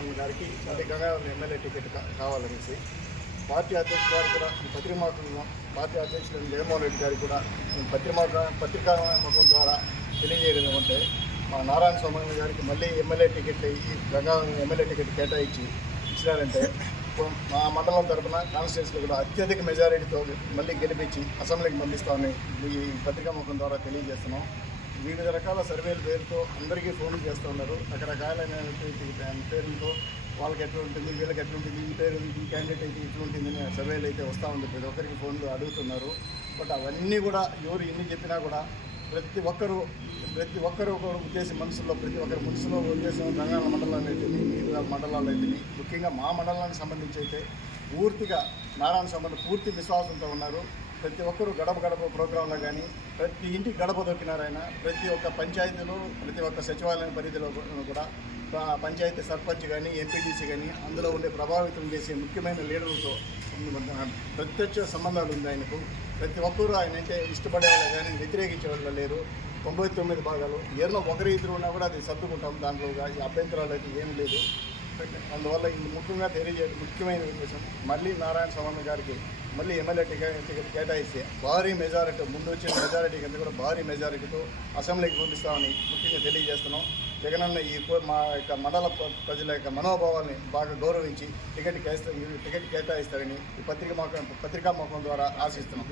స్వామి గారికి మళ్ళీ Gangavaram MLA ticket కావాలనేసి. పార్టీ అధ్యక్షుడు గారు కూడా ఈ పార్టీ అధ్యక్షుడు జగన్మోహన్ రెడ్డి గారికి కూడా పత్రిమాక పత్రికా ముఖం ద్వారా తెలియజేయడం ఏమంటే మా నారాయణ స్వామి గారికి మళ్ళీ ఎమ్మెల్యే టికెట్ ఈ గంగావరం ఎమ్మెల్యే టికెట్ కేటాయించి ఇచ్చినారంటే ఇప్పుడు మా మండలం తరపున కాన్స్టిట్యూన్సీలో కూడా అత్యధిక మెజారిటీతో మళ్ళీ గెలిపించి అసెంబ్లీకి పంపిస్తామని ఈ పత్రికా ముఖం ద్వారా తెలియజేస్తున్నాం. వివిధ రకాల సర్వేల పేరుతో అందరికీ ఫోన్లు చేస్తూ ఉన్నారు. రకరకాలైన పేర్లతో వాళ్ళకి ఎట్లా ఉంటుంది వీళ్ళకి ఎట్లా ఉంటుంది ఈ పేరు ఈ క్యాండిడేట్ అయితే ఇట్లా ఉంటుందని సర్వేలు అయితే వస్తూ ఉంది. ప్రతి ఒక్కరికి ఫోన్లు అడుగుతున్నారు. బట్ అవన్నీ కూడా ఎవరు ఎన్ని చెప్పినా కూడా ప్రతి ఒక్కరు ప్రతి ఒక్కరు ఒక ఉద్దేశం మనసులో ప్రతి ఒక్కరి మనసులో ఉద్దేశం తెలంగాణ మండలాలు అయితే మిగతా మండలాలు అయితే ముఖ్యంగా మా మండలానికి సంబంధించి అయితే పూర్తిగా నారాయణ సంబంధం పూర్తి విశ్వాసంతో ఉన్నారు. ప్రతి ఒక్కరూ గడప గడప ప్రోగ్రాంలో కానీ ప్రతి ఇంటికి గడప దొక్కినారాయన ప్రతి ఒక్క పంచాయతీలో ప్రతి ఒక్క సచివాలయం పరిధిలో కూడా పంచాయతీ సర్పంచ్ కానీ ఎంపీటీసీ కానీ అందులో ఉండే ప్రభావితం చేసే ముఖ్యమైన లీడర్లతో ప్రత్యక్ష సంబంధాలు ఉంది ఆయనకు. ప్రతి ఒక్కరూ ఆయన అంటే ఇష్టపడే వాళ్ళు కానీ వ్యతిరేకించే వాళ్ళు లేరు. తొంభై తొమ్మిది భాగాలు. ఏదో ఒకరి ఇద్దరు ఉన్నా కూడా అది సర్దుకుంటాం దాంట్లో. అభ్యంతరాలు అయితే ఏం లేదు. అందువల్ల ఇది ముఖ్యంగా తెలియజేయడం ముఖ్యమైన విషయం మళ్ళీ నారాయణ స్వామి గారికి మళ్ళీ ఎమ్మెల్యే టికెట్ టికెట్ కేటాయిస్తే భారీ మెజారిటీ ముందు వచ్చిన మెజారిటీ కింద కూడా భారీ మెజారిటీతో అసెంబ్లీకి పంపిస్తామని ముఖ్యంగా తెలియజేస్తున్నాం. జగనన్న ఈ మా యొక్క మండల ప్ర- ప్రజల యొక్క మనోభావాల్ని బాగా గౌరవించి టికెట్ కేస్తా టికెట్ కేటాయిస్తారని ఈ పత్రిక మొఖం పత్రికా ముఖం ద్వారా ఆశిస్తున్నాం.